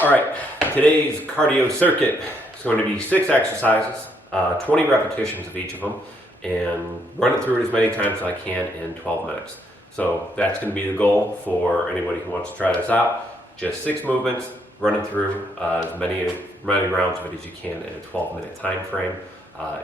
All right, today's cardio circuit is going to be 6 exercises, 20 repetitions of each of them, and run it through it as many times as I can in 12 minutes. So that's going to be the goal for anybody who wants to try this out. Just 6 movements, running through as many rounds of it as you can in a 12-minute time frame.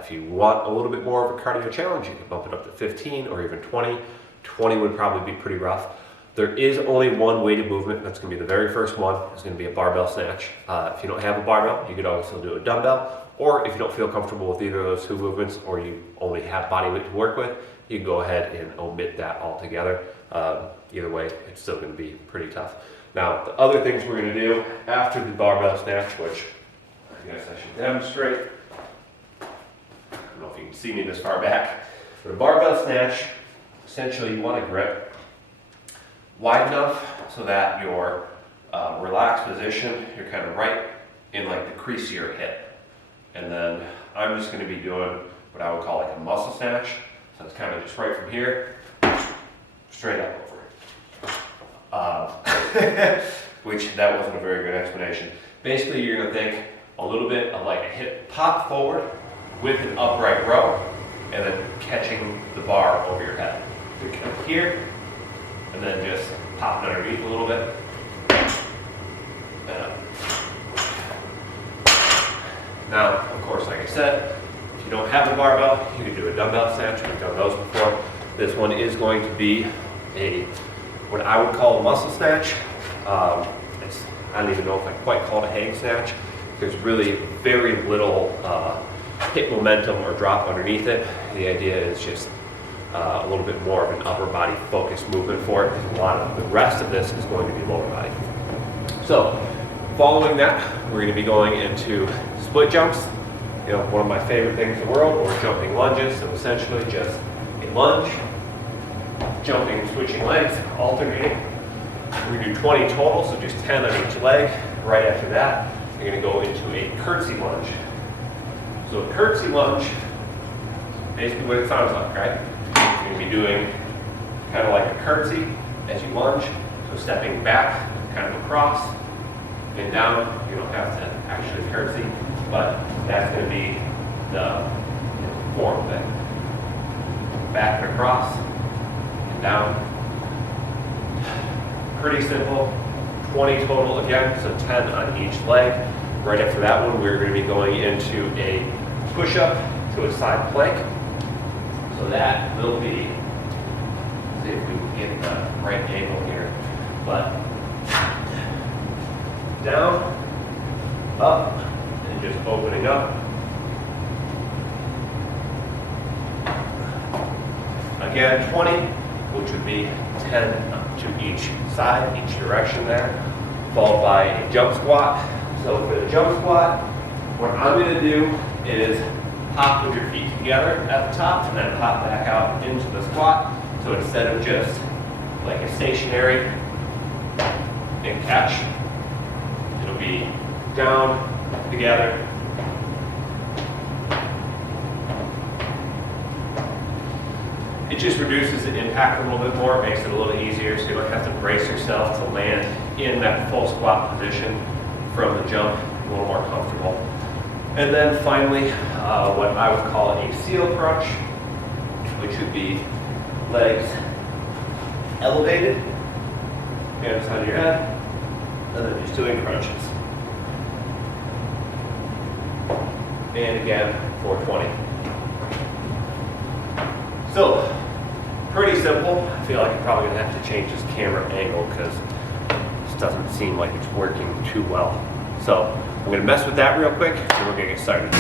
If you want a little bit more of a cardio challenge, you can bump it up to 15 or even 20. 20 would probably be pretty rough. There is only one weighted movement. That's going to be the very first one. It's going to be a barbell snatch. If you don't have a barbell, you could always still do a dumbbell. Or if you don't feel comfortable with either of those 2 movements, or you only have body weight to work with, you can go ahead and omit that altogether. Either way, it's still going to be pretty tough. Now, the other things we're going to do after the barbell snatch, which I guess I should demonstrate. I don't know if you can see me this far back. For the barbell snatch, essentially you want to grip wide enough so that your relaxed position, you're kind of right in like the crease of your hip. And then I'm just going to be doing what I would call like a muscle snatch. So it's kind of just right from here, straight up over. Which that wasn't a very good explanation. Basically, you're going to think a little bit of like a hip pop forward with an upright row, and then catching the bar over your head. So you come here, and then just popping underneath a little bit. And up. Now, of course, like I said, if you don't have a barbell, you can do a dumbbell snatch. We've done those before. This one is going to be what I would call a muscle snatch. I don't even know if I quite call it a hang snatch. There's really very little hip momentum or drop underneath it. The idea is just a little bit more of an upper body focused movement for it. A lot of the rest of this is going to be lower body. So following that, we're going to be going into split jumps. You know, one of my favorite things in the world, or jumping lunges. So essentially just a lunge, jumping and switching legs, alternating. We're going to do 20 total, so just 10 on each leg. Right after that, you're going to go into a curtsy lunge. So a curtsy lunge, basically what it sounds like, right? You're going to be doing kind of like a curtsy as you lunge, so stepping back, kind of across, and down. You don't have to actually curtsy, but that's going to be the form of it. Back and across, and down. Pretty simple. 20 total again, so 10 on each leg. Right after that one, we're going to be going into a push-up to a side plank. So that will be, see if we can get the right angle here, but down, up, and just opening up. Again, 20, which would be 10 to each side, each direction there, followed by a jump squat. So for the jump squat, what I'm going to do is hop with your feet together at the top and then hop back out into the squat. So instead of just like a stationary and catch, it'll be down, together. It just reduces the impact a little bit more, makes it a little easier, so you don't have to brace yourself to land in that full squat position from the jump, a little more comfortable. And then finally, what I would call a seal crunch, which would be legs elevated, hands on your head, and then just doing crunches. And again, for 20. So, pretty simple. I feel like I'm probably gonna have to change this camera angle because this doesn't seem like it's working too well. So, I'm gonna mess with that real quick and we're gonna get started.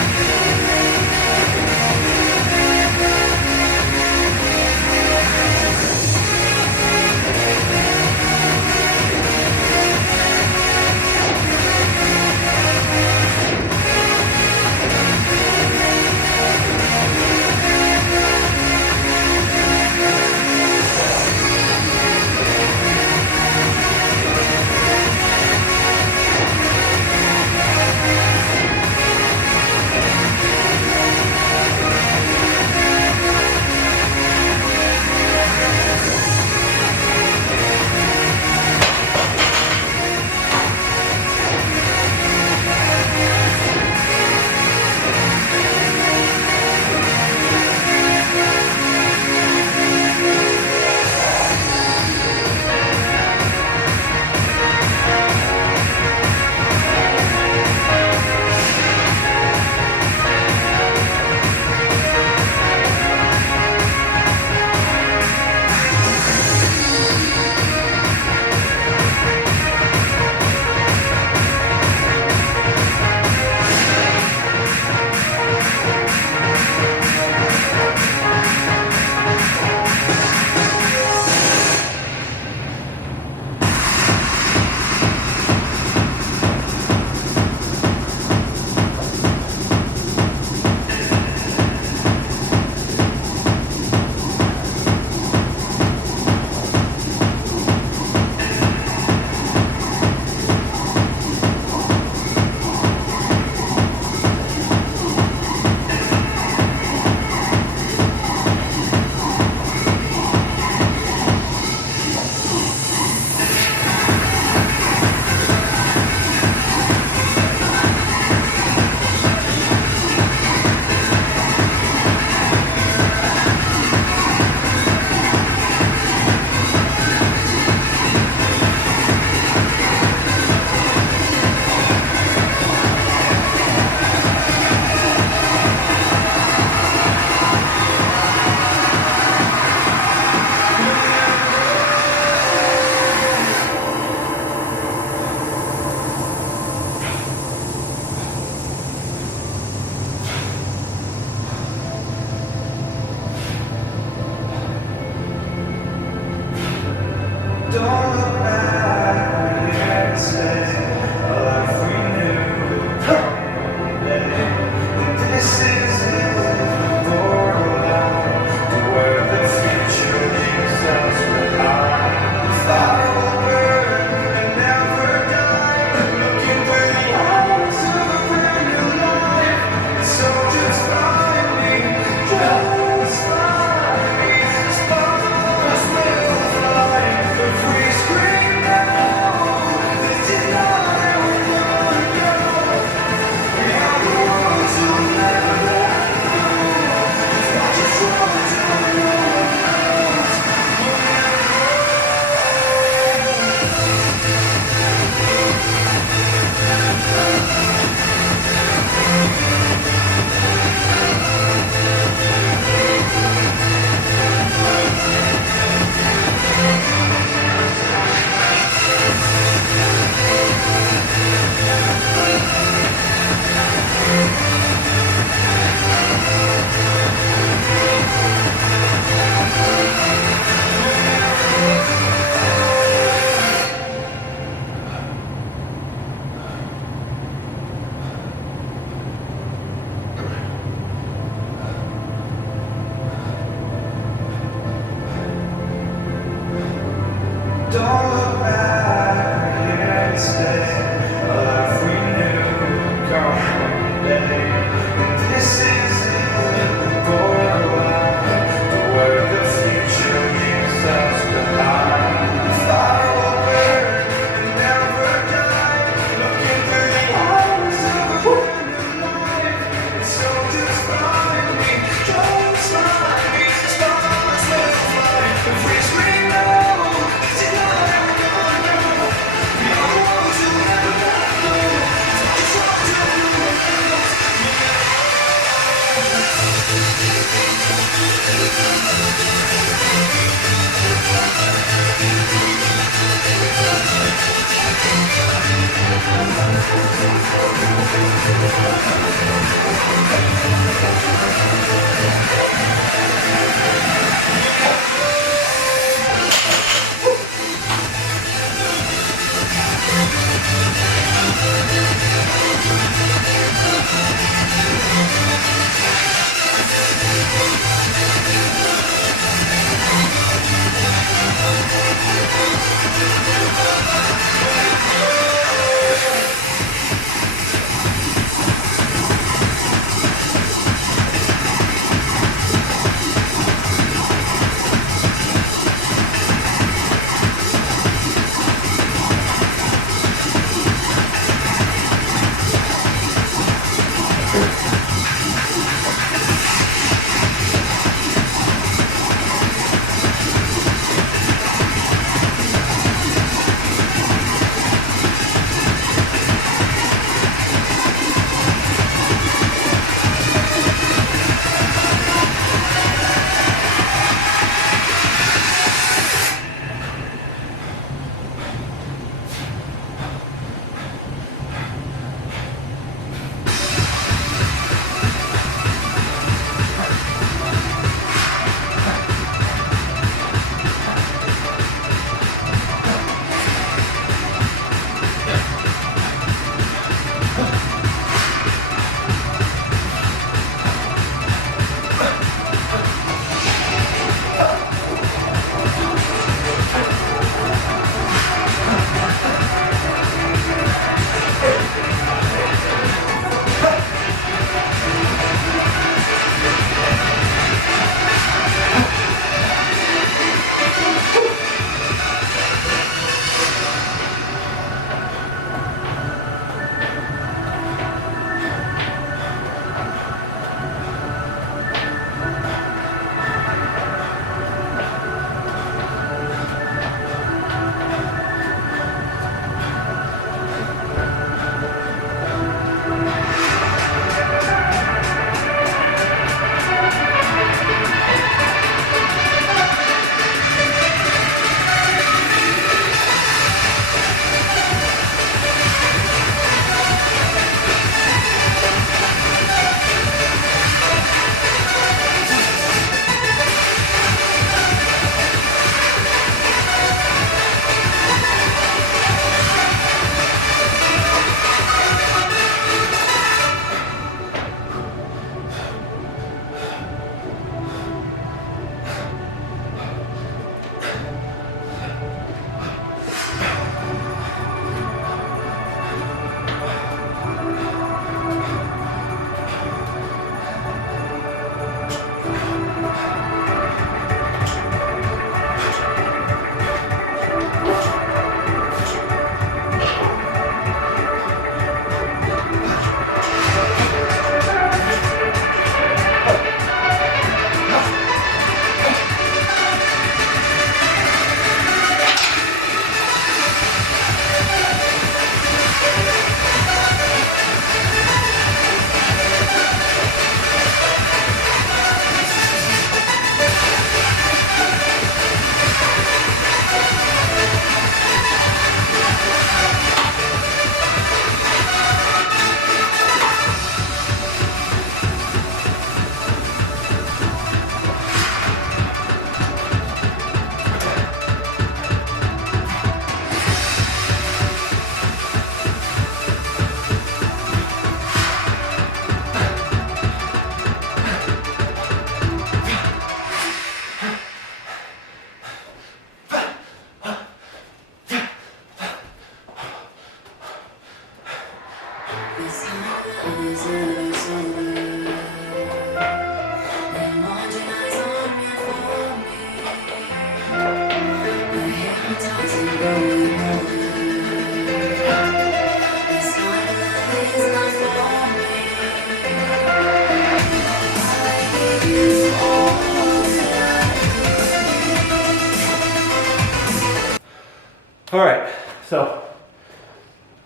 All right, so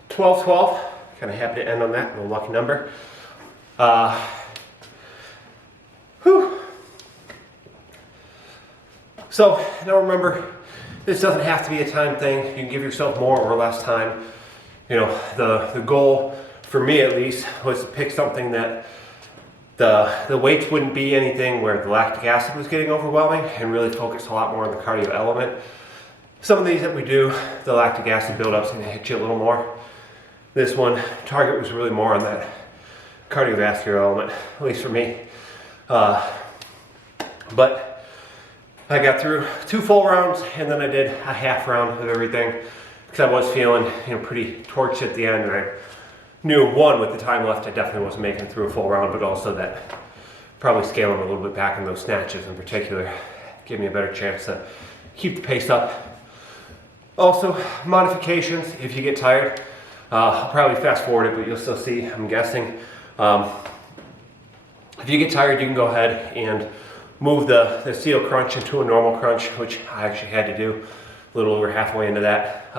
12-12, kind of happy to end on that, no lucky number. Whew. So now remember, this doesn't have to be a time thing. You can give yourself more or less time. You know, the goal for me at least was to pick something that the weights wouldn't be anything where the lactic acid was getting overwhelming, and really focus a lot more on the cardio element. Some of these that we do, the lactic acid buildup's gonna hit you a little more. This one, target was really more on that cardiovascular element, at least for me. But I got through 2 full rounds, and then I did a half round of everything because I was feeling, you know, pretty torched at the end, and I knew, one, with the time left, I definitely wasn't making it through a full round, but also that probably scaling a little bit back in those snatches in particular gave me a better chance to keep the pace up. Also, modifications, if you get tired, I'll probably fast forward it, but you'll still see, I'm guessing. If you get tired, you can go ahead and move the steel crunch into a normal crunch, which I actually had to do a little over halfway into that.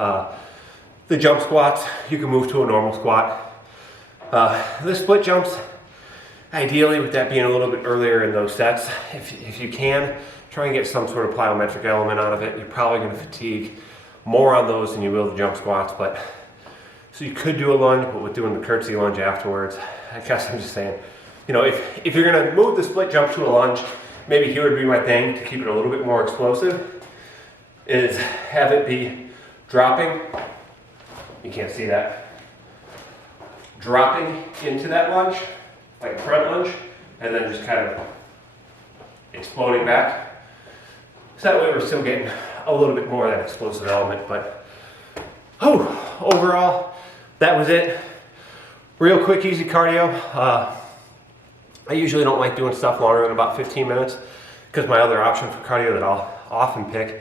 The jump squats, you can move to a normal squat. The split jumps, ideally with that being a little bit earlier in those sets, if you can, try and get some sort of plyometric element out of it. You're probably going to fatigue more on those than you will the jump squats, but so you could do a lunge, but with doing the curtsy lunge afterwards, I guess I'm just saying, you know, if you're going to move the split jump to a lunge, maybe here would be my thing to keep it a little bit more explosive, is have it be dropping. You can't see that. Dropping into that lunge, like front lunge, and then just kind of exploding back. So that way we're still getting a little bit more of that explosive element, but overall, that was it. Real quick, easy cardio. I usually don't like doing stuff longer than about 15 minutes because my other option for cardio that I'll often pick,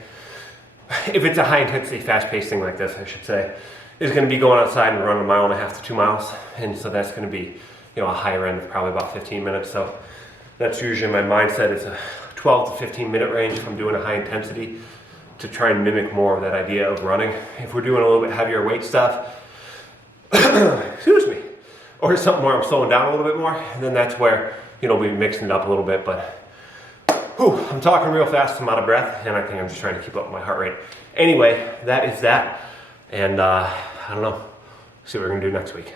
if it's a high intensity, fast paced thing like this, I should say, is going to be going outside and running 1.5 miles to 2 miles. And so that's going to be, you know, a higher end of probably about 15 minutes. So that's usually my mindset, is a 12 to 15 minute range if I'm doing a high intensity, to try and mimic more of that idea of running. If we're doing a little bit heavier weight stuff, excuse me, or something where I'm slowing down a little bit more, and then that's where, you know, we'll be mixing it up a little bit. But I'm talking real fast, I'm out of breath, and I think I'm just trying to keep up with my heart rate. Anyway, that is that, and I don't know, see what we're gonna do next week.